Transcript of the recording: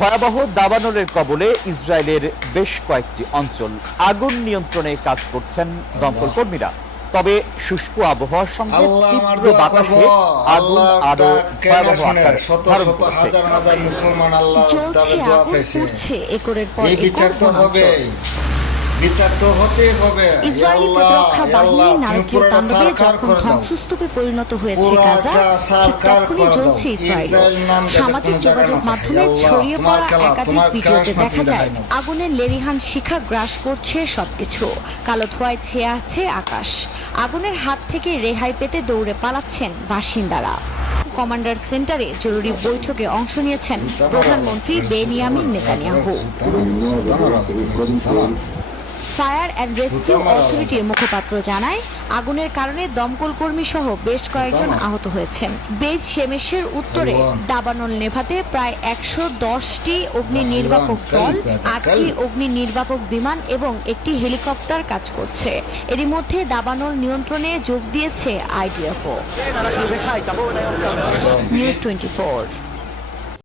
ভয়াবহ দাবানলের কবলে ইসরায়েলের বেশ কয়েকটি অঞ্চল। আগুন নিয়ন্ত্রণে কাজ করছেন দমকল কর্মীরা। তবে শুষ্ক আবহাওয়ার সঙ্গে তীব্র বাতাসে আগুন আরো ভয়াবহ আকার ধারণ করেছে। হাজার হাজার মুসলমান আল্লাহ তাআলা দোয়া চাইছে। এই বিচার তো হবে, বিচার তো হতেই হবে। ইসরায়েলি প্রতিরক্ষা বাহিনী নারকীয় তাণ্ডবে যখন ধ্বংসস্তূপে পরিণত হয়েছে গাজা, ঠিক তখনই জ্বলছে ইসরায়েল। সামাজিক যোগাযোগ মাধ্যমে ছড়িয়ে পড়া একাধিক ভিডিওতে দেখা যায় আগুনের লেলিহান শিখা গ্রাস করছে সবকিছু। কালো ধোঁয়ায় ছেয়ে আছে আকাশ। আগুনের হাত থেকে রেহাই পেতে দৌড়ে পালাচ্ছেন বাসিন্দারা। কমান্ডার সেন্টারে জরুরি বৈঠকে অংশ নিয়েছেন প্রধানমন্ত্রী Benjamin Netanyahu. Fire and rescue অথরিটির মুখপাত্র জানায়, আগুনের কারণে দমকল কর্মী সহ বেশ কয়েকজন আহত হয়েছেন। বেজ শেমেশের উত্তরে দাবানল নেভাতে প্রায় 110টি অগ্নি নির্বাপক দল, 8টি অগ্নি নির্বাপক বিমান এবং একটি হেলিকপ্টার কাজ করছে। এরই মধ্যে দাবানল নিয়ন্ত্রণে যোগ দিয়েছে আইডিএফও। নিউজ 24।